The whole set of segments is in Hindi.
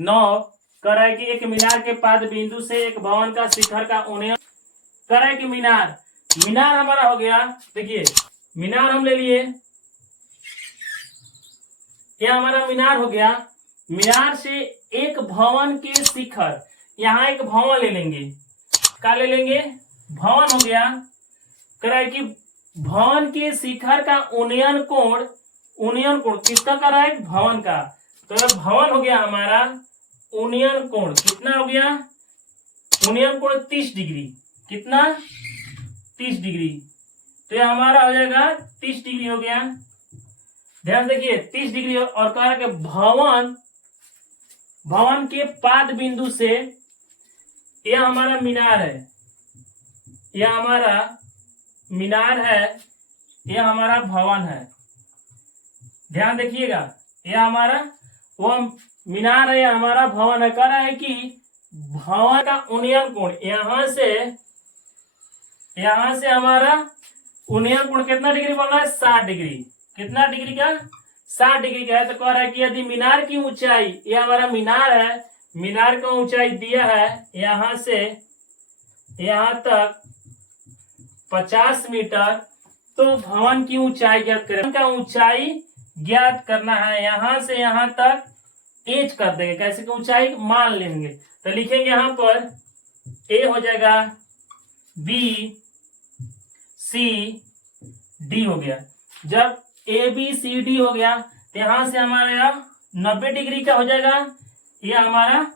9 कह रहा है कि एक मीनार के पाद बिंदु से एक भवन का शिखर का उन्नयन कह रहा है कि मीनार हमारा हो गया। देखिए मीनार हम ले लिए, यह हमारा मीनार हो गया। मीनार से एक भवन के शिखर, यहाँ एक भवन ले लेंगे, क्या ले लेंगे, भवन हो गया। कह रहा है कि भवन के शिखर का उन्नयन कोण किसका कर रहा है, भवन का। तो भवन हो गया हमारा, उन्नयन कोण कितना हो गया, उन्नयन कोण 30 डिग्री, कितना 30 डिग्री। तो यह हमारा हो जाएगा 30 डिग्री हो गया। ध्यान देखिए 30 डिग्री। और कह रहा है कि भवन के पाद बिंदु से, यह हमारा मीनार है, यह हमारा मीनार है, यह हमारा भवन है। ध्यान देखिएगा, यह हमारा वो मीनार है, यह हमारा भवन है। कह रहा है कि भवन का उन्नयन कोण यहां से हमारा उन्नयन कोण कितना डिग्री बन रहा है, 60 डिग्री। कितना डिग्री का, 60 डिग्री का है। तो कह रहा है कि यदि मीनार की ऊंचाई, यह हमारा मीनार है, मीनार का ऊंचाई दिया है यहां से यहां तक 50 मीटर, तो भवन की ऊंचाई ज्ञात करें, का ऊंचाई ज्ञात करना है। यहां से यहां तक एच कर देंगे, कैसे की ऊंचाई मान लेंगे। तो लिखेंगे यहां पर ए हो जाएगा, बी सी डी हो गया। जब ए बी सी डी हो गया तो यहां से हमारा यह 90 डिग्री का हो जाएगा, यह हमारा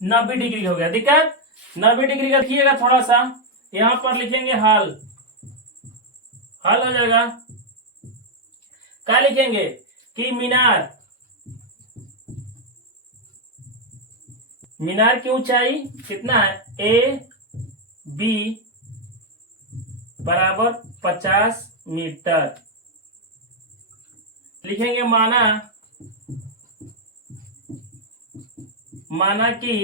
90 डिग्री हो गया। दिक्कत 90 डिग्री का रखिएगा थोड़ा सा, यहां पर लिखेंगे हल हो जाएगा। क्या लिखेंगे कि मीनार की ऊंचाई कितना है, ए बी बराबर 50 मीटर। लिखेंगे माना कि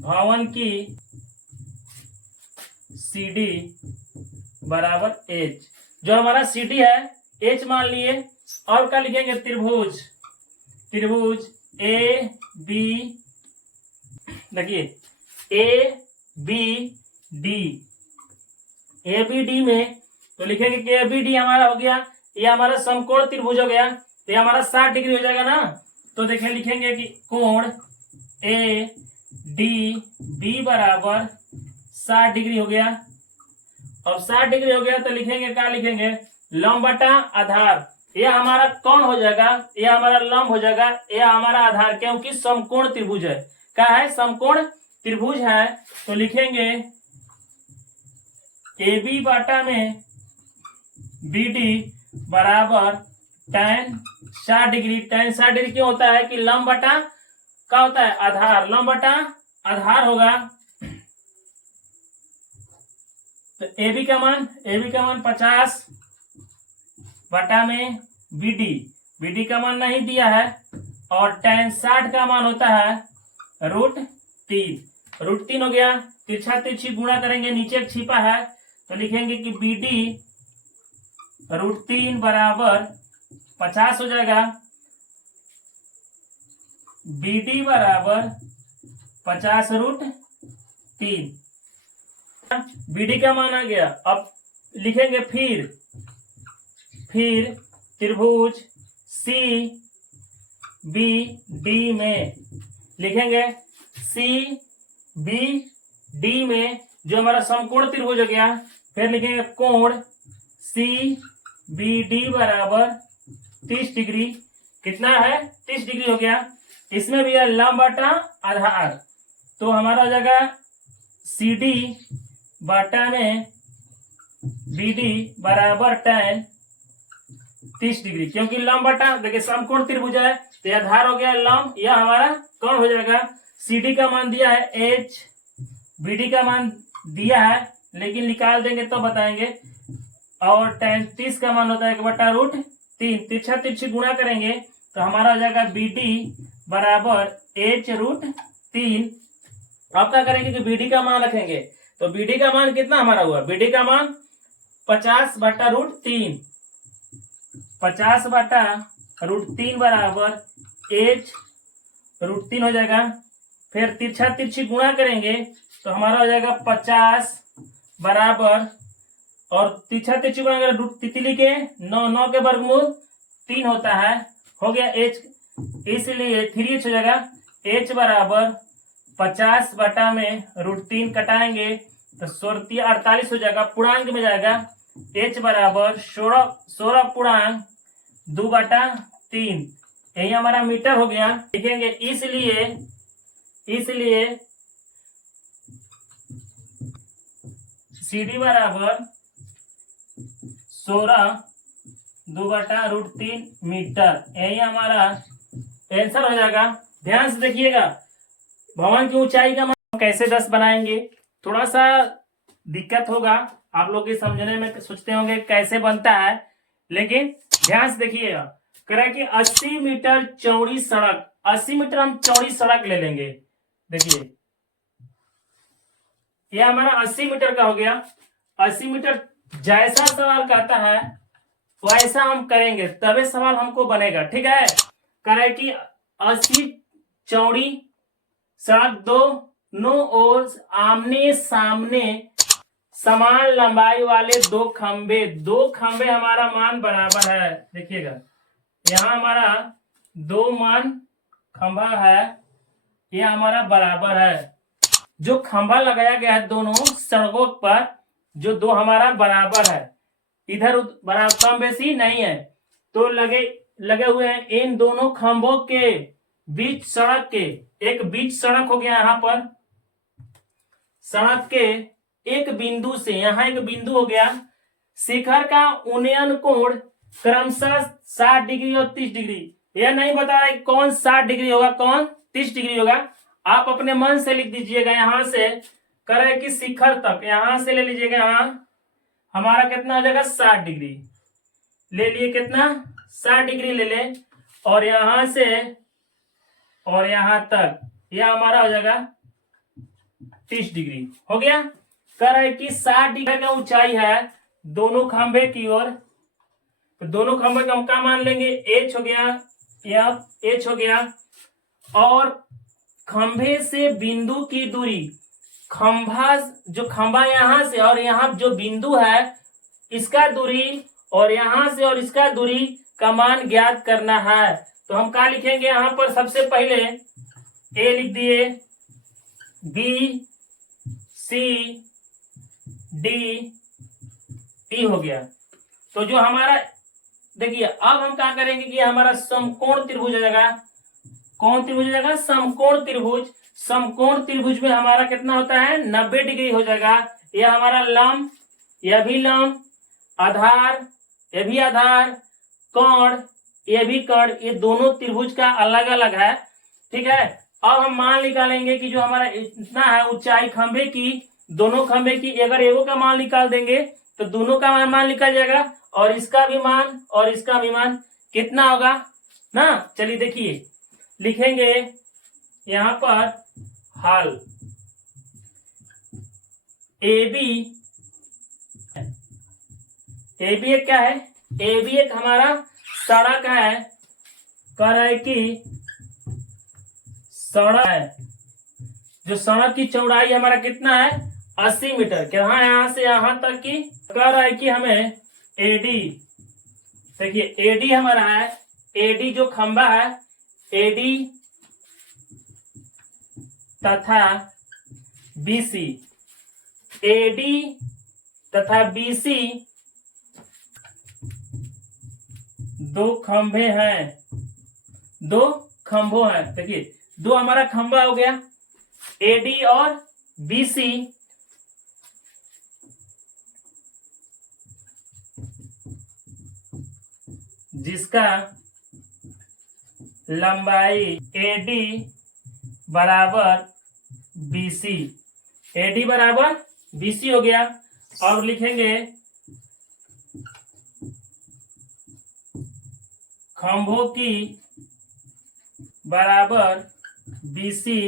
भवन की CD बराबर एच, जो हमारा CD है एच मान लिए। और क्या लिखेंगे, त्रिभुज ए बी, देखिए ए बी डी में तो लिखेंगे कि ए बी डी हमारा हो गया, ये हमारा समकोण त्रिभुज हो गया। तो ये हमारा 60 डिग्री हो जाएगा ना। तो देखिए लिखेंगे कि कोण ए डी बी बराबर 60 डिग्री हो गया। अब 60 डिग्री हो गया तो लिखेंगे, क्या लिखेंगे, लंब बटा आधार। यह हमारा कौन हो जाएगा, यह हमारा लंब हो जाएगा, यह हमारा आधार, क्योंकि समकोण त्रिभुज है। क्या है, समकोण त्रिभुज है। तो लिखेंगे ए बी बाटा में बी डी बराबर tan 60 डिग्री। tan 60 डिग्री क्यों होता है कि लंब बटा क्या होता है, आधार, लंब बटा आधार होगा। तो ए बी का मान 50 बटा में बी डी का मान नहीं दिया है। और tan 60 का मान होता है √3 हो गया। तिरछा तिरछी गुणा करेंगे, नीचे एक छिपा है, तो लिखेंगे कि बी डी √3 बराबर 50 हो जाएगा। बी डी बराबर 50√3, बी डी का मान आ गया। अब लिखेंगे फिर त्रिभुज सी बी डी में, लिखेंगे सी बी डी में जो हमारा समकोण त्रिभुज हो गया। फिर लिखेंगे कोण सी बी डी बराबर 30 डिग्री। कितना है, 30 डिग्री हो गया। इसमें भी है लंब बटा आधार, तो हमारा हो जाएगा सी डी बटा में बी डी बराबर tan 30 डिग्री, क्योंकि लंब बटा, देखिए समकोण त्रिभुज है तो यह आधार हो गया लंब, यह हमारा कौन हो जाएगा। सी डी का मान दिया है h, बी डी का मान दिया है लेकिन निकाल देंगे तो बताएंगे। और tan 30 का मान होता है 1/√3, तिरछा तिरछी गुणा करेंगे तो हमारा हो जाएगा बी डी बराबर h√3। अब क्या करेंगे कि बी डी का मान रखेंगे, तो बी डी का मान कितना हमारा हुआ, बी डी का मान 50/√3, 50/√3 √3 बराबर h √3 हो जाएगा। फिर तिरछा तिरछी गुणा करेंगे तो हमारा हो जाएगा 50 बराबर, और तिरछा तिरछी गुणा करें तितली के 9, 9 के वर्गमूल 3 होता है, हो गया h, इसलिए 3h हो जाएगा। h बराबर 50 बटा में √3 कटाएंगे तो 16 48 हो जाएगा, पूर्णांक में जाएगा। h बराबर 16 पूर्णांक 2/3, यही हमारा मीटर हो गया, लिखेंगे। इसलिए CD बराबर 16 2/√3 मीटर, यही हमारा आंसर हो जाएगा। ध्यान से देखिएगा, भवन की ऊंचाई का मान कैसे 10 बनाएंगे, थोड़ा सा दिक्कत होगा आप लोग के समझने में, सोचते होंगे कैसे बनता है, लेकिन ध्यान से देखिएगा। करें कि 80 मीटर चौड़ी सड़क, 80 मीटर हम चौड़ी सड़क ले लेंगे। देखिए यह हमारा 80 मीटर का हो गया। 80 मीटर जैसा सवाल कहता है वैसा हम करेंगे, तभी सवाल हमको बनेगा, ठीक है। करें कि 80 चौड़ी सड़क, दोनों ओर आमने सामने समान लंबाई वाले दो खंबे हमारा मान बराबर है। देखिएगा यहाँ हमारा 2 मान खंभा है, यह हमारा बराबर है। जो खंभा लगाया गया है दोनों सड़कों पर, जो दो हमारा बराबर है, इधर बराबर कम बेसी नहीं है, तो लगे हुए हैं इन दोनों खंभों के बीच सड़क के, एक बीच सड़क हो गया यहाँ पर, सड़क के एक बिंदु से यहाँ एक बिंदु हो गया। शिखर का उन्नयन कोण क्रमशः 60 डिग्री और 30 डिग्री, यह नहीं बता रहा है कौन 60 डिग्री होगा कौन 30 डिग्री होगा, आप अपने मन से लिख दीजिएगा। यहां से करे कि शिखर तक, यहां से ले लीजिएगा, यहाँ हमारा कितना हो जाएगा 60 डिग्री ले लिए, कितना 60 डिग्री ले ले, और यहां से और यहां तक यह हमारा हो जाएगा 30 डिग्री हो गया। कह रहे कि 60 डिग्री का ऊंचाई है दोनों खंभे की ओर, तो दोनों खंभे का हम क्या मान लेंगे, h हो गया, यह h हो गया, और खंभे से बिंदु की दूरी, खंभा यहां से और यहां जो बिंदु है इसका दूरी, और यहां से और इसका दूरी का मान ज्ञात करना है। तो हम क्या लिखेंगे, यहां पर सबसे पहले a लिख दिए, b c d e हो गया। तो जो हमारा देखिए, अब हम क्या करेंगे कि हमारा समकोण त्रिभुज हो जाएगा। कौन त्रिभुज हो जाएगा, समकोण त्रिभुज। समकोण त्रिभुज में हमारा कितना होता है 90 डिग्री हो जाएगा। यह हमारा लंब, यह भी लंब, आधार, यह भी आधार, कोण, यह भी कोण, ये दोनों त्रिभुज का अलग अलग है, ठीक है। अब हम मान निकालेंगे कि जो हमारा इतना है ऊंचाई खंभे की, दोनों खंभे की, अगर एगो का मान निकाल देंगे तो दोनों का मान निकल जाएगा, और इसका भी मान और इसका भी मान कितना होगा ना। चलिए देखिए, लिखेंगे यहां पर हल, ए बी एक क्या है, ए बी एक हमारा सड़क है, कह रहा है कि सड़क है, जो सड़क की चौड़ाई हमारा कितना है 80 मीटर, क्या यहां से यहां तक की, कह रहा है कि हमें एडी, देखिए एडी हमारा है, एडी जो खंभा है, एडी तथा बीसी, एडी तथा बीसी दो खंभे हैं, दो खंभों हैं। देखिए दो हमारा खंभा हो गया एडी और बीसी, जिसका लंबाई एडी बराबर बीसी, एडी बराबर बीसी हो गया। और लिखेंगे खंभों की बराबर बीसी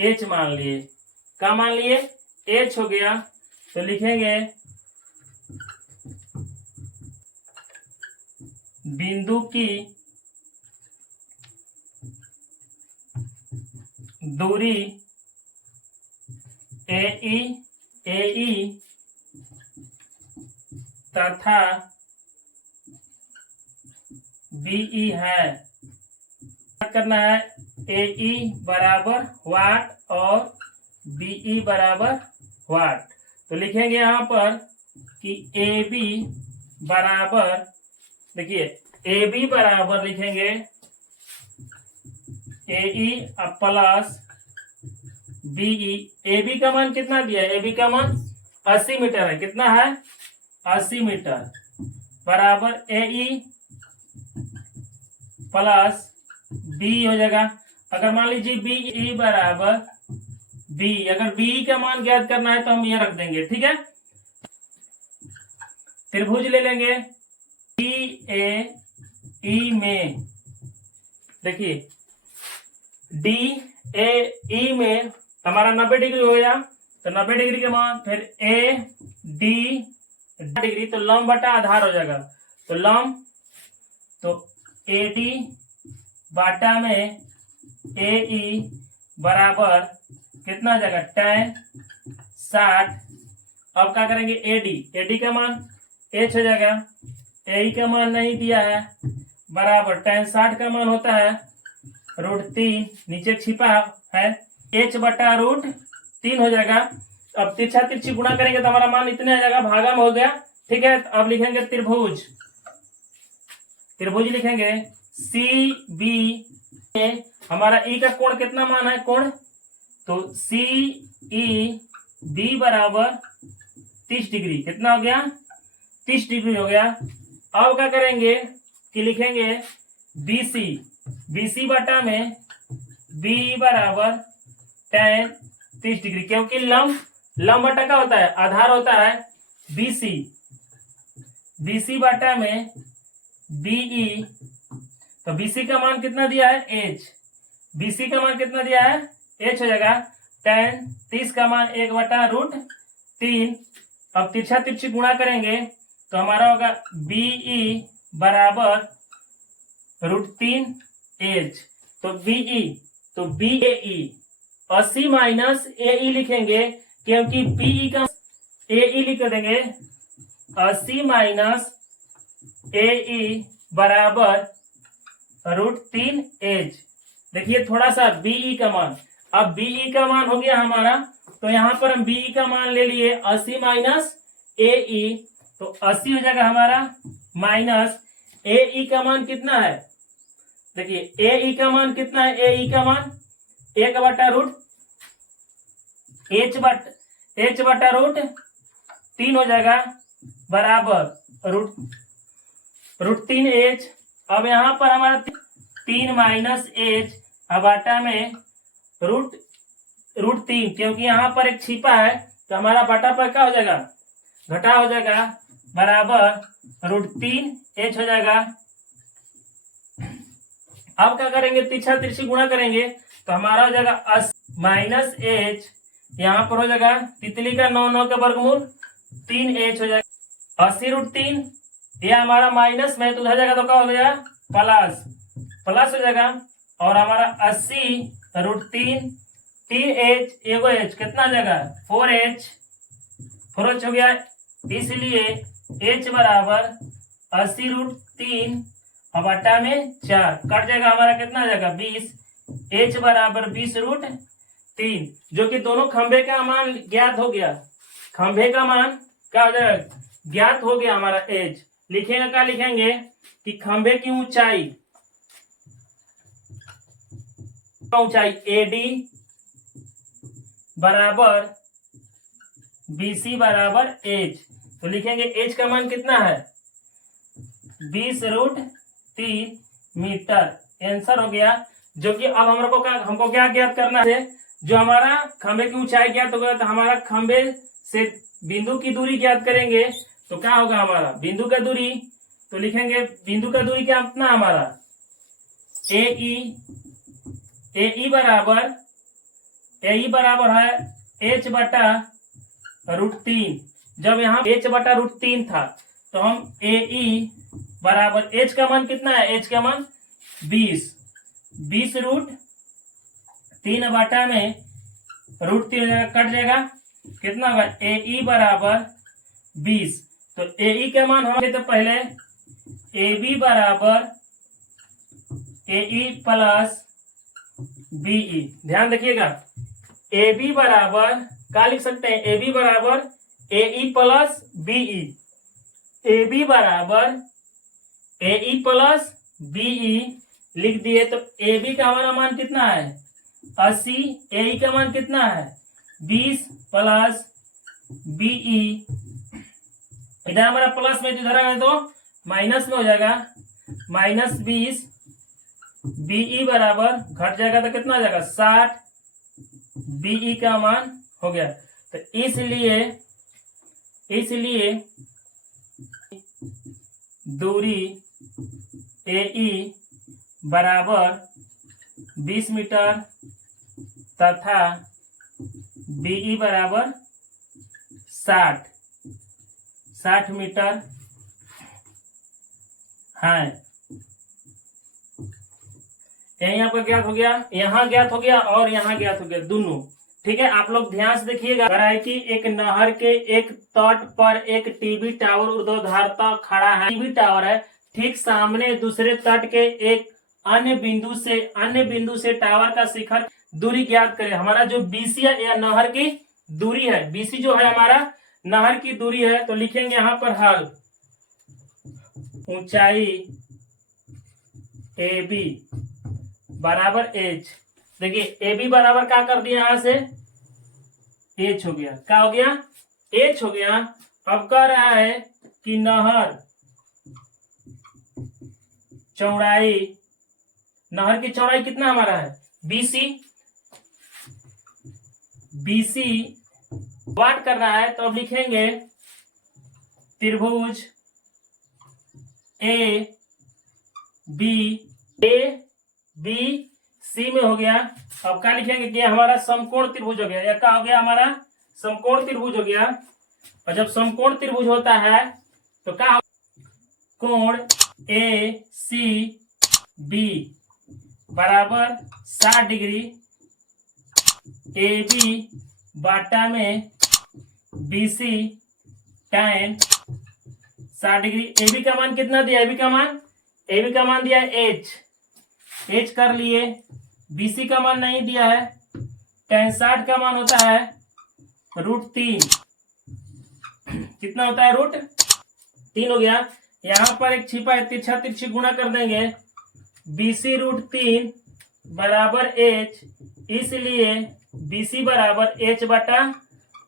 एच मान लिए, क्या मान लिए एच हो गया। तो लिखेंगे बिंदु की दूरी ए तथा BE है। करना है AE बराबर वाट और BE बराबर वाट। तो लिखेंगे यहाँ पर कि AB बराबर, देखिए AB बराबर लिखेंगे AE प्लस BE। AB का मान कितना दिया है? AB का मान 80 मीटर है। कितना है? 80 मीटर बराबर AE प्लस B हो जाएगा। अगर मान लीजिए BE बराबर B, अगर BE का मान ज्ञात करना है तो हम ये रख देंगे, ठीक है। त्रिभुज ले लेंगे DAE में, देखिए DAE में हमारा 90 डिग्री हो गया, तो 90 डिग्री के मान फिर AD डिग्री, तो लंब बटा आधार हो जाएगा। तो लंब तो AD बाटा में AE बराबर कितना हो जाएगा? tan 60। अब क्या करेंगे? AD का मान H हो जाएगा। AE का मान नहीं दिया है, बराबर tan 60 का मान होता है √3, नीचे छिपा है H बटा √3 हो जाएगा। अब तिरछा तिरछी गुणा करेंगे तो हमारा मान इतने आ जाएगा, भागा में हो गया, ठीक है। अब लिखेंगे त्रिभुज, त्रिभुज लिखेंगे CB में हमारा E का कोण कितना मान है? कोण तो CEB बराबर 30 डिग्री। कितना हो गया? 30 डिग्री हो गया। अब क्या करेंगे कि लिखेंगे BC बटा में B बराबर tan 30 डिग्री, क्योंकि लंब बटा क्या होता है? आधार होता है BC बटा में BE। तो BC का मान कितना दिया है? H। BC का मान कितना दिया है? H हो जाएगा। tan 30 का मान 1 बटा √3। अब तिरछा तिरछी गुणा करेंगे तो हमारा होगा BE बराबर √3H। तो BAE 80 माइनस AE लिखेंगे, क्योंकि BE का AE लिख देंगे 80 माइनस AE बराबर √3H। देखिए थोड़ा सा BE का मान, अब BE का मान हो गया हमारा, तो यहां पर हम BE का मान ले लिए 80 माइनस AE, तो 80 हो जाएगा हमारा, माइनस AE का मान कितना है? देखिए AE का मान कितना है? AE का मान 1 बटा H बटा √3 हो जाएगा, बराबर √3H। अब यहाँ पर हमारा 3 माइनस H बटा में √3, क्योंकि यहाँ पर एक छिपा है तो हमारा बटा पर क्या हो जाएगा? घटा हो जाएगा, बराबर √3H हो जाएगा। अब क्या करेंगे? तिरछा तिरछी गुणा करेंगे तो हमारा हो जाएगा 80 माइनस H, यहाँ पर हो जाएगा तितली का 9 का वर्गमूल 3H हो जाएगा। 80 √3 ये हमारा माइनस में, तो उधर जाएगा तो क्या हो गया? प्लस हो जाएगा। और हमारा 80 √3 3H एगो H कितना हो जाएगा? 4H हो गया, इसलिए H बराबर 80 √3 बटा में 4 कट जाएगा, हमारा कितना आ जाएगा? 20। H बराबर 20 √3, जो कि दोनों खंभे का मान ज्ञात हो गया। खंभे का मान क्या हो जाएगा? ज्ञात हो गया हमारा H। लिखेंगे क्या? लिखेंगे कि खंभे की ऊंचाई AD बराबर BC बराबर H। तो लिखेंगे H का मान कितना है? 20 √3 मीटर। आंसर हो गया। जो कि अब हमको क्या ज्ञात करना है? जो हमारा खंभे की ऊंचाई ज्ञात हो गया, तो हमारा खंभे से बिंदु की दूरी ज्ञात करेंगे तो क्या होगा? हमारा बिंदु का दूरी, तो लिखेंगे बिंदु का दूरी क्या कितना हमारा? AE बराबर है H बटा √3। जब यहाँ H बटा √3 था तो हम AE बराबर एच का मान कितना है, एच का मान 20, 20√3 में √3 कट जाएगा, कितना होगा, ए ई बराबर 20। तो ए ई का मान हम तो पहले ए बी बराबर ए ई प्लस बी ई, ध्यान रखिएगा, ए बी बराबर क्या लिख सकते हैं, ए बी बराबर a e plus b e, a b बराबर ए ई प्लस बी ई लिख दिए। तो ए बी का हमारा मान कितना है 80, ए ई का मान कितना है 20 प्लस बी ई, इधर हमारा प्लस में इधर है तो माइनस में हो जाएगा, -20, बीई बराबर घट जाएगा तो कितना हो जाएगा 60, बीई का मान हो गया। तो इसलिए दूरी ए ई बराबर 20 मीटर तथा बीई बराबर 60 मीटर है। यही आपका ज्ञात हो गया, यहाँ ज्ञात हो गया और यहाँ ज्ञात हो गया दोनों। ठीक है, आप लोग ध्यान से देखिएगा। कि एक नहर के एक तट पर एक टीवी टावर ऊर्ध्वाधरता खड़ा है, टीवी टावर है, ठीक सामने दूसरे तट के एक अन्य बिंदु से टावर का शिखर दूरी ज्ञात करें। हमारा जो बीसी है या नहर की दूरी है, बीसी जो है हमारा नहर की दूरी है, तो लिखेंगे यहाँ पर हल ऊंचाई ए बी बराबर एच। देखिए ए बी बराबर क्या कर दिया, यहां से एच हो गया, क्या हो गया, एच हो गया। अब कह रहा है कि नहर की चौड़ाई कितना हमारा है बीसी वाट कर रहा है। तो अब लिखेंगे त्रिभुज ए बी सी में हो गया। अब क्या लिखेंगे कि हमारा समकोण त्रिभुज हो गया, या क्या हो गया, हमारा समकोण त्रिभुज हो गया। और जब समकोण त्रिभुज होता है तो क्या, कोण ए सी बी बराबर 60 डिग्री, ए बी बाटा में BC tan 60 degree. A B का मान कितना दिया, ए बी का मान दिया है एच कर लिए, बीसी का मान नहीं दिया है, tan 60 का मान होता है √3, कितना होता है √3 हो गया। यहाँ पर एक छिपा है, तिरछा तिरछी गुणा कर देंगे, बीसी √3 बराबर एच, इसलिए बीसी बराबर एच बटा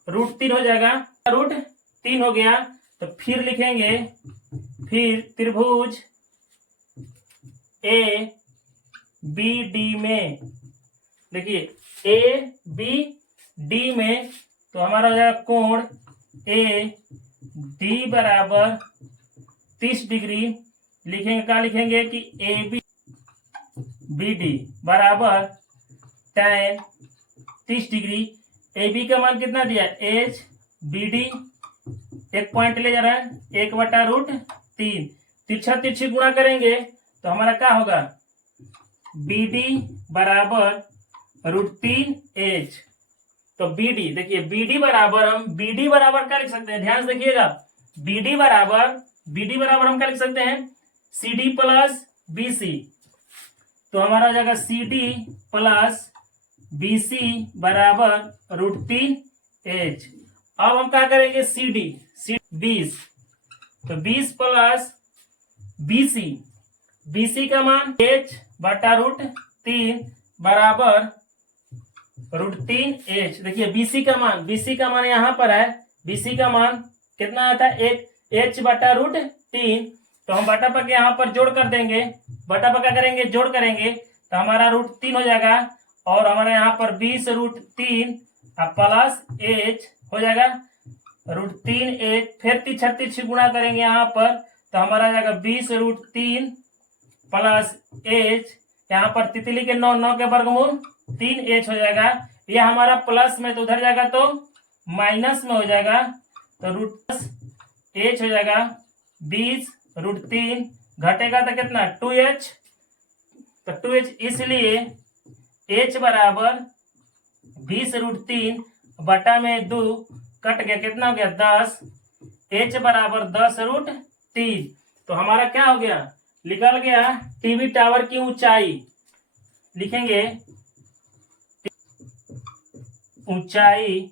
√3 हो जाएगा, √3 हो गया। तो फिर लिखेंगे, फिर त्रिभुज ए बी डी में, देखिए ए बी डी में तो हमारा हो जाएगा कोण ए डी बराबर 30 डिग्री। लिखेंगे, क्या लिखेंगे कि ए बी डी बराबर tan 30 डिग्री। ए बी का मान कितना दिया, एच, बी डी एक पॉइंट ले जा रहा है, 1/√3, तिरछा तिरछी गुणा करेंगे तो हमारा क्या होगा, बी डी बराबर √3 एच। तो बी डी, देखिए बी डी बराबर क्या लिख सकते हैं, ध्यान से देखिएगा, बी डी बराबर हम क्या लिख सकते हैं, C D plus B C. तो हमारा हो जाएगा C D plus B C बराबर √3 एच। अब हम क्या करेंगे, सी डी 20, तो 20 प्लस बीसी का मान एच बटा √3 बराबर √3 एच। देखिए बीसी का मान यहाँ पर है, बीसी का मान कितना आता है, एच बटा √3। तो हम बटा पा के यहाँ पर जोड़ कर देंगे, जोड़ करेंगे तो हमारा √3 हो जाएगा, और हमारे यहाँ पर 20√3 प्लस एच हो जाएगा √3 एच। फिर तिरछी गुणा करेंगे यहाँ पर तो हमारा आ जाएगा 20√3 प्लस एच, यहाँ पर तितली के 9 के वर्गमूल 3 एच हो जाएगा। यह हमारा प्लस में तो उधर जाएगा तो माइनस में हो जाएगा, तो √एच हो जाएगा 20√3 घटेगा तो कितना 2h, तो 2h, इसलिए h बराबर 20√3 बटा में 2 कट गया, कितना हो गया 10, h बराबर 10√3। तो हमारा क्या हो गया, निकल गया टीवी टावर की ऊंचाई। लिखेंगे ऊंचाई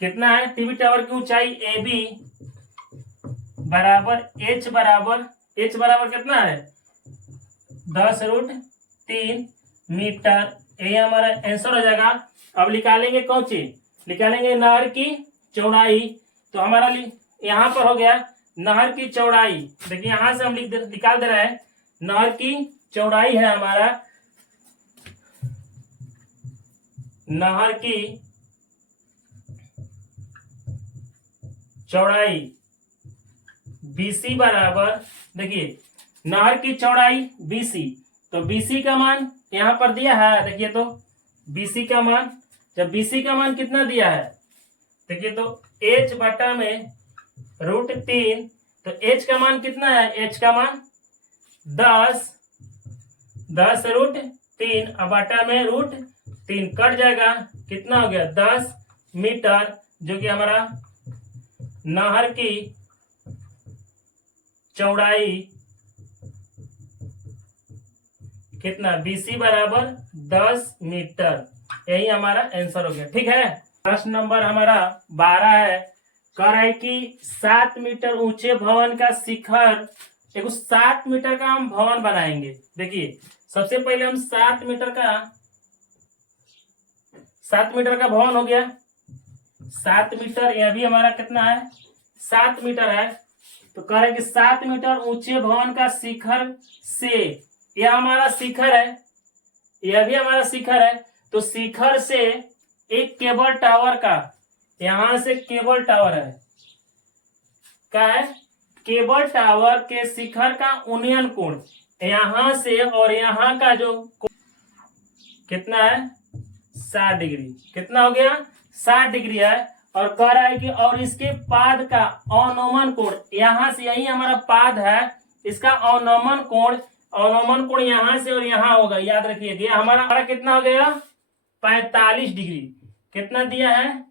कितना है, टीवी टावर की ऊंचाई ए बी बराबर h बराबर कितना है 10√3 मीटर। यही हमारा आंसर हो जाएगा। अब निकालेंगे कौन सी, निकालेंगे नहर की चौड़ाई। तो हमारा यहाँ पर हो गया नहर की चौड़ाई। देखिए यहां से हम निकाल दे रहे हैं, नहर की चौड़ाई है हमारा, नहर की चौड़ाई BC बराबर, देखिए नहर की चौड़ाई BC, तो BC का मान यहां पर दिया है। देखिए तो BC का मान, जब BC का मान कितना दिया है, देखिए तो h बटा में √3, तो h का मान कितना है, h का मान 10√3 अब बटा में √3 कट जाएगा, कितना हो गया 10 मीटर, जो कि हमारा नहर की चौड़ाई कितना BC बराबर 10 मीटर। यही हमारा आंसर हो गया। ठीक है, प्रश्न नंबर हमारा 12 है। कह रहा है कि 7 मीटर ऊंचे भवन का शिखर, देखो 7 मीटर का हम भवन बनाएंगे। देखिए सबसे पहले हम 7 मीटर का भवन हो गया, 7 मीटर, यह भी हमारा कितना है 7 मीटर है। तो कह रहे कि 7 मीटर ऊंचे भवन का शिखर से, यह हमारा शिखर है, यह भी हमारा शिखर है, तो शिखर से एक केबल टावर का, यहां से केबल टावर है, क्या है, केबल टावर के शिखर का उन्नयन कोण यहां से और यहां का जो कितना है 60 डिग्री, कितना हो गया 60 डिग्री है। और कह रहा है कि और इसके पाद का अवनमन कोण, यहां से यही हमारा पाद है, इसका अवनमन कोण यहां से और यहां होगा, याद रखिए। हमारा कितना हो गया 45 डिग्री, कितना दिया है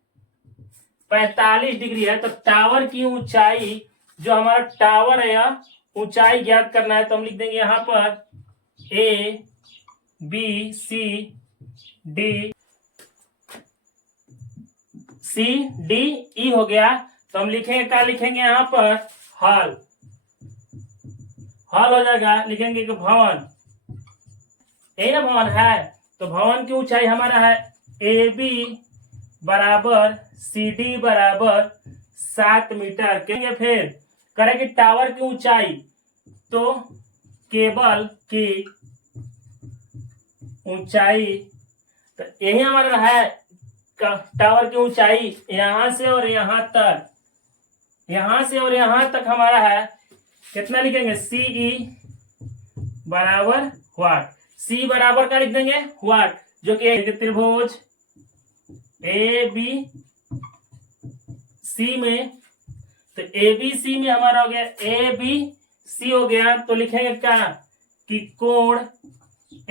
45 डिग्री है। तो टावर की ऊंचाई, जो हमारा टावर है यह ऊंचाई ज्ञात करना है, तो हम लिख देंगे यहां पर A B C D C D E हो गया। तो हम लिखेंगे, क्या लिखेंगे यहाँ पर हॉल हो जाएगा, लिखेंगे कि भवन, यही ना भवन है। तो भवन की ऊंचाई हमारा है AB बराबर CD बराबर 7 मीटर। कहेंगे फिर करें कि टावर की ऊंचाई, तो केबल की ऊंचाई, तो यही हमारा है टावर की ऊंचाई, यहां से और यहां तक हमारा है, कितना लिखेंगे CE बराबर वाट। C बराबर क्या लिख देंगे वाट, जो कि त्रिभुज ABC में, तो ABC में हमारा हो गया ABC हो गया। तो लिखेंगे क्या कि कोण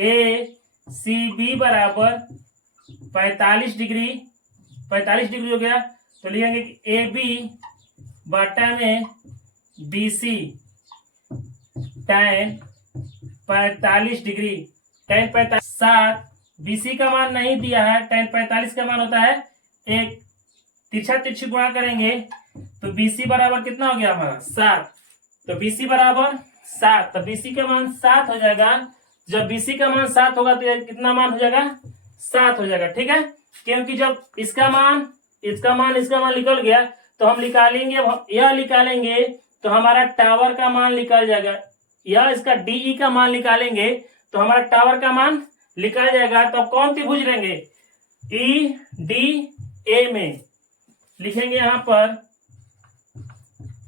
ACB बराबर 45 डिग्री हो गया। तो लिखेंगे कि AB बटा में BC tan 45 degree, tan 45 7, BC का मान नहीं दिया है, tan 45 का मान होता है 1, तिरछी गुणा करेंगे तो BC बराबर कितना हो गया हमारा 7, तो BC बराबर 7, तो BC का मान 7 हो जाएगा। जब BC का मान 7 होगा तो कितना मान हो जाएगा 7 हो जाएगा। ठीक है, क्योंकि जब इसका मान निकल गया, तो हम निकालेंगे तो हमारा टावर का मान निकल जाएगा, या इसका DE का मान निकालेंगे तो हमारा टावर का मान निकल जाएगा। तो कौन त्रिभुज लेंगे EDA में, लिखेंगे यहां पर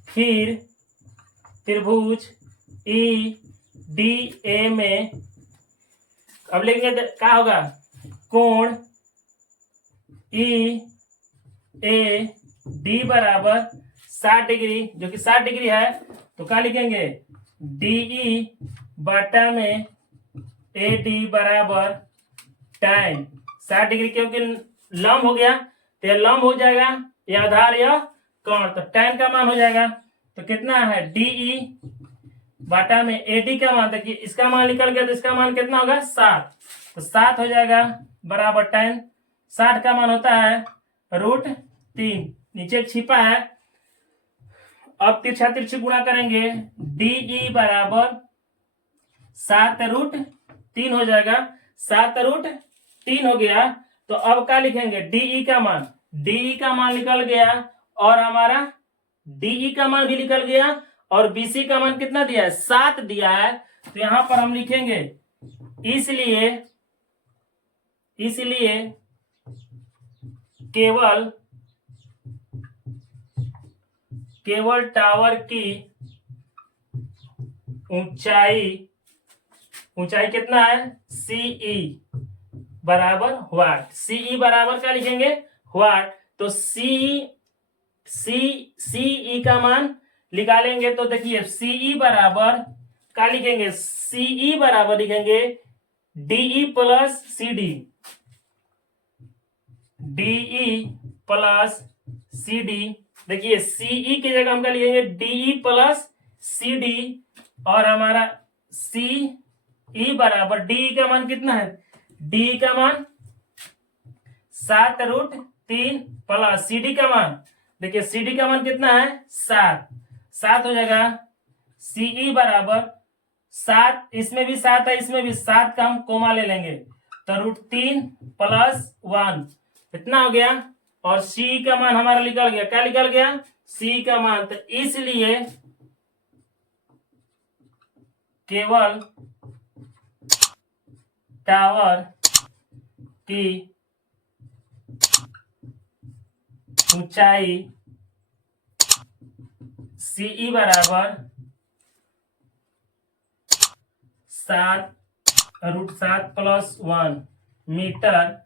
फिर त्रिभुज EDA में, अब लिखेंगे क्या होगा कोण EAD बराबर 60 डिग्री, जो कि 60 डिग्री है, तो क्या लिखेंगे DE बटा में AD बराबर tan 60 डिग्री, क्योंकि लंब हो गया तो यह लंब हो जाएगा, यह आधार या कोण, तो tan का मान हो जाएगा, तो कितना है DE बटा में AD का मान, देखिए इसका मान निकल गया तो इसका मान कितना होगा 7, तो 7 हो जाएगा बराबर tan 60 का मान होता है √3, नीचे छिपा है। अब तिरछा तिरछी गुणा करेंगे, DE बराबर 7√3 हो जाएगा, 7√3 हो गया, तो अब क्या लिखेंगे DE का मान, DE का मान निकल गया, और हमारा DE का मान भी निकल गया, और BC का मान कितना दिया है 7 दिया है, तो यहां पर हम लिखेंगे इसलिए केवल टावर की ऊंचाई कितना है CE बराबर वाट, CE बराबर क्या लिखेंगे वाट, तो CE का मान निकालेंगे, तो देखिए CE बराबर क्या लिखेंगे, CE बराबर लिखेंगे DE plus CD, DE plus CD, देखिए CE की जगह हम क्या लिखेंगे DE प्लस CD, और हमारा CE बराबर DE का मान कितना है, DE का मान 7√3 प्लस CD का मान, देखिए CD का मान कितना है 7 हो जाएगा, CE बराबर 7, इसमें भी 7 है, इसमें भी 7 का हम कोमा ले लेंगे, तो √3 प्लस 1 इतना हो गया, और C का मान हमारा निकल गया, क्या निकल गया C का मान, तो इसलिए केवल टावर की ऊंचाई CE बराबर 7 √7 प्लस 1 मीटर।